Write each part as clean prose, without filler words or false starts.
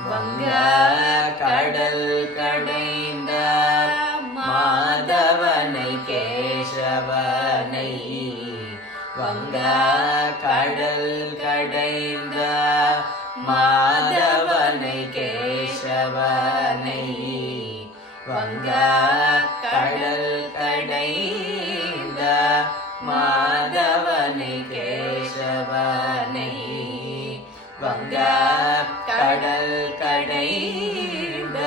வங்க கடல் கடைந்த மாதவனை கேசவனை வங்க கடல் கடைந்த மாதவனை கேசவனை வங்க கடல் கடைந்த மாதவனை கேசவனை வங்க கடல் கடைந்த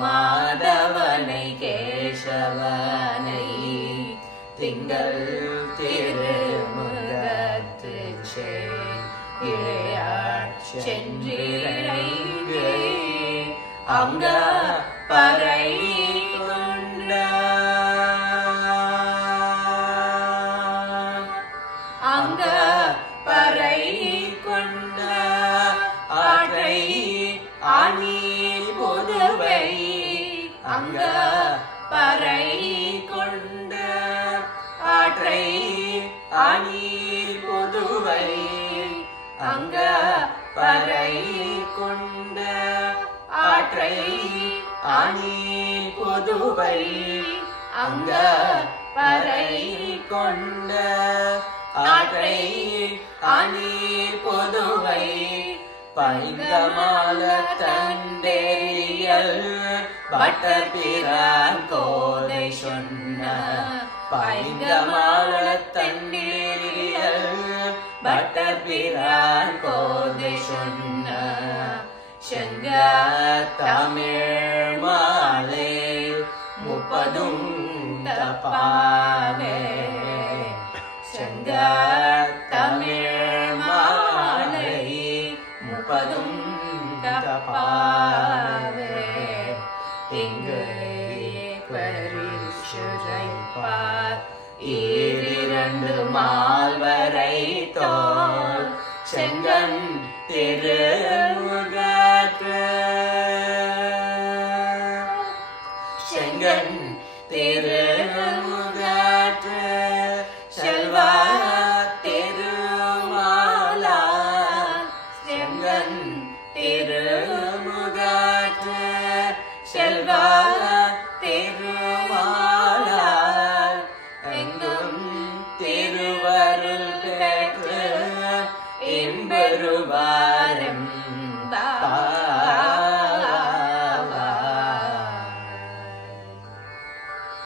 மாதவனை கேசவனை திங்கள் திருமுகத்து சென்றிரைந்து அங்க பறை கொண்ட அங்க பறை கொண்ட ஆற்றை ஆனி புதுவை அங்க பறை கொண்ட ஆற்றை ஆனி புதுவை அங்க பறை கொண்ட ஆற்றை ஆனி புதுவை அங்க பறை கொண்ட ஆற்றை ஆனி புதுவை பைங்கமால தண்டேரியல் பட்டபிரான் கோதை சொன்ன பைங்கமால தண்டேரியல் பட்டபிரான் கோதை சொன்ன செங்க தமிழ் மாலை முப்பதும் தப்பாவே செங்க தமிழ் மாலை முப்பதும் தப்பாவே இங்கு பரிசுரைப்பார் ஈரிரண்டு மால்வரை தோல் செங்கன் திரு